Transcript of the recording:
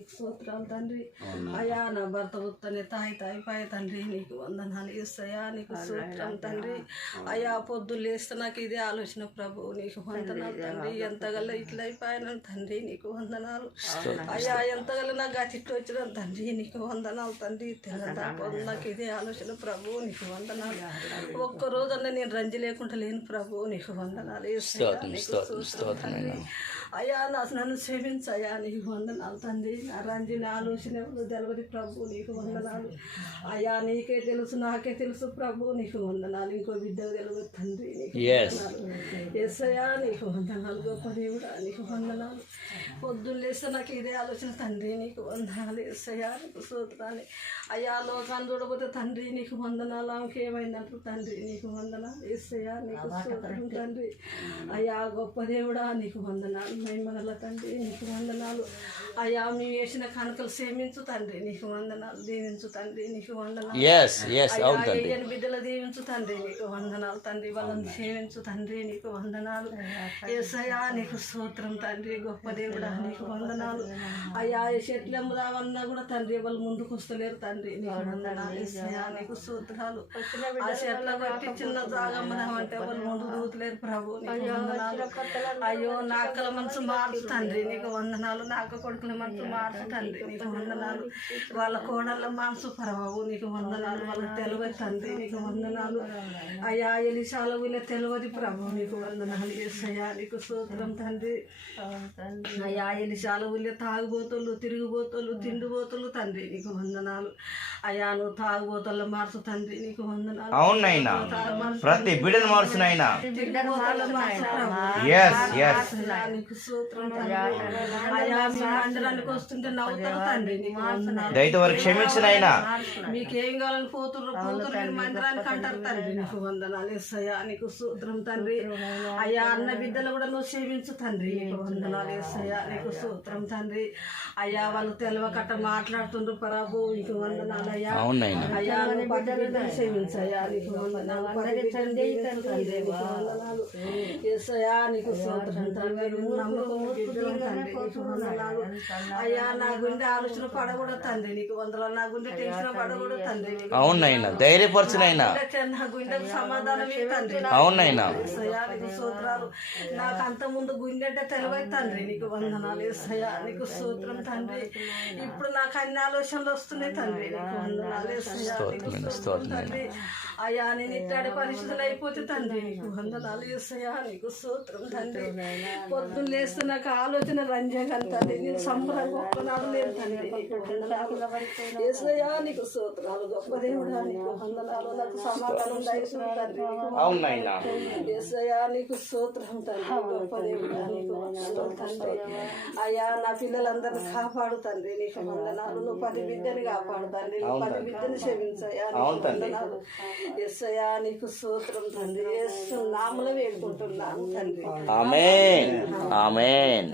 నీకు సూత్రాలు తండ్రి అయ్యా నా భర్త ఉత్తనే తాయి తాయి పాయ తండ్రి నీకు వందనాలు ఇస్తాయా నీకు సూత్రం తండ్రి. అయ్యా పొద్దు లేస్తే నాకు ఇదే ఆలోచన ప్రభు నీకు వందనాలు తండ్రి. ఎంతగల ఇట్లా అయిపోయాను తండ్రి నీకు వందనాలు. అయ్యా ఎంతగల నాకు గతిట్టు వచ్చిన తండ్రి నీకు వందనాలు తండ్రి. తెల్లదా నాకు ఇదే ఆలోచన ప్రభు నీకు వందనాలు. ఒక్క రోజన్నా నేను రంజి లేకుండా లేను ప్రభు నీకు వందనాలు యేసయ్యా, నీకు. అయ్యా నన్ను క్షమించయ్యా నీకు వందనాలు తండ్రి. నా రంజిని ఆలోచన ఎవరు తెలవది ప్రభు నీకు వందనాలు. అయ్యా నీకే తెలుసు నాకే తెలుసు ప్రభు నీకు వందనాలు. ఇంకో బిడ్డ తెలియదు తండ్రి నీకు. వందనాలు. ఎస్సయ్యా నీకు వందనాలు గొప్ప దేవుడా నీకు వందనాలు పొద్దున్న లేస్తే నాకు ఇదే ఆలోచన తండ్రి నీకు వందనాలు. ఎస్సయ్యా నీకు సూత్రాన్ని అయ్యా లోకాన్ని చూడబోతే తండ్రి నీకు వందనాలు. ఆమెకి ఏమైందంటారు తండ్రి నీకు వందనాలు. ఎస్సయ్యా నీకు సూత్రం తండ్రి అయ్యా గొప్ప దేవుడా నీకు వందనాలు. మహిమగల తండ్రి నీకు వందనాలు. అయ్యా మేము వేసిన కనుకలు సేమించు తండ్రి. నీకు వందనాలు దీవించు తండ్రి నీకు వందనాలు ఎస్ అవును తండ్రి నీకు వందనాలు తండ్రి. వాళ్ళని సేవించు తండ్రి నీకు వందనాలు. ఏసయ్యా నీకు సూత్రం తండ్రి. గొప్ప దేవుడా నీకు వందనాలు. అయ్యా ఈ చెట్లు అమ్ముదామన్నా కూడా తండ్రి వాళ్ళు ముందుకు వస్తలేరు తండ్రి. నీకు వందనాలు. ఏసయ్యా. నీకు సూత్రాలు ఆ చెట్ల బట్టి చిన్న జాగమ్మదామంటే వాళ్ళు ముందు దూతలేరు ప్రభు. నీకు వందనాలు. అయ్యో నా అక్కల మనసు మార్చు తండ్రి. నీకు వందనాలు. నా అక్క కొడుకుల మనసు మార్చు తండ్రి నీకు వందనాలు. వాళ్ళ కోడళ్ళ మనసు ప్రభు నీకు వందనాలు. వాళ్ళకి తెలియదు తండ్రి. నీకు వందనాలు. అయ్యా ఎలిశాల వీళ్ళ తెలియదు ప్రభు. నీకు వందనాలు. ఏసయ్యా నీకు సూత్రం తండ్రి. అయ్యా ఎలిశాల వీళ్ళ తాగుబోతులు తిరుగుబోతులు తిండిబోతులు తండ్రి. నీకు వందనాలు. అయ్యా నువ్వు తాగుబోతుల మార్చు తండ్రి. నీకు వందనాలు. అవునైనా ప్రతి బిడ్డను మార్చునైనా నీకు సూత్రం. అయ్యా మీ వస్తుంటే నవ్వుతారు తండ్రి. నీకు వందనాలు. దయతో వారు క్షమించినైనా మీకేం కావాలని పోతుర్రు పోతురు మీరు మందిరానికి అంటారు నీకు వందనాలు ఎస్సయ్యా నీకు సూత్రం తండ్రి. అయ్యా అన్న బిడ్డలు కూడా నువ్వు సేవించు తండ్రి. నీకు వందనాలు ఎస్సయ్యా నీకు సూత్రం తండ్రి. అయ్యా వాళ్ళు తెలవకట్ట మాట్లాడుతుండ్రు ప్రభు. నీకు వందనాలు అయ్యా. అవునైనా అయ్యా బిడ్డలు సేవించయ్యా. నీకు వందనాలు. నీకు వందనాలు. ఎస్సయ్యా నీకు సూత్రం తండ్రి నువ్వు నమ్మకం బిడ్డలు తండ్రి. నీకు వందనాలు. అయ్యా నా గుండె ఆలోచన పడకూడదు తండ్రి. నీకు వందనాలు. నా గుండె టెన్షన్ పడకూడదు తండ్రి. అవునైనా ధైర్యపరచునైనా నా గుండెకు సమాధానం తండ్రి అవునైనా నీకు సూత్రాలు. నాకు అంత ముందు గుండె అంటే తెలివై తండ్రి నీకు వందనాలు ఏసయ్యా నీకు సూత్రం తండ్రి. ఇప్పుడు నాకు అన్ని ఆలోచనలు వస్తున్నాయి తండ్రి నీకు వందనాలు ఏసయ్యా నీకు సూత్రం తండ్రి. అయ్యా నేను ఇట్టాడే పరిస్థితులు అయిపోతే తండ్రి నీకు వందనాలు ఏసయ్యా నీకు సూత్రం తండ్రి. పొద్దున్న లేస్తే నాకు ఆలోచన రంజంగా తండ్రి నేను సంబరంగా ఒక్కనాడు లేదు తండ్రి నీకు వందనాలు. ఏసయ్యా నీకు సూత్రాలు గొప్ప దేవుడా నీకు వందనాలు. నాకు దయచేసి తండ్రి. నీకు అవునైనా యేసయ్యా నీకు స్తోత్రం తండ్రి. గొప్ప దేవుడా నీకు వందనాలు తండ్రి. అయ్యా నా పిల్లలందరిని కాపాడు తండ్రి. నీకు వందనాలు. నువ్వు పది బిడ్డని కాపాడు తండ్రి. నువ్వు పది బిడ్డని క్షమించయ్యా నీకు వందనాలు. ఎస్సయ్యా నీకు స్తోత్రం తండ్రి. యేసు నామలో వేడుకుంటున్నాను తండ్రి. ఆమెన్. ఆమెన్.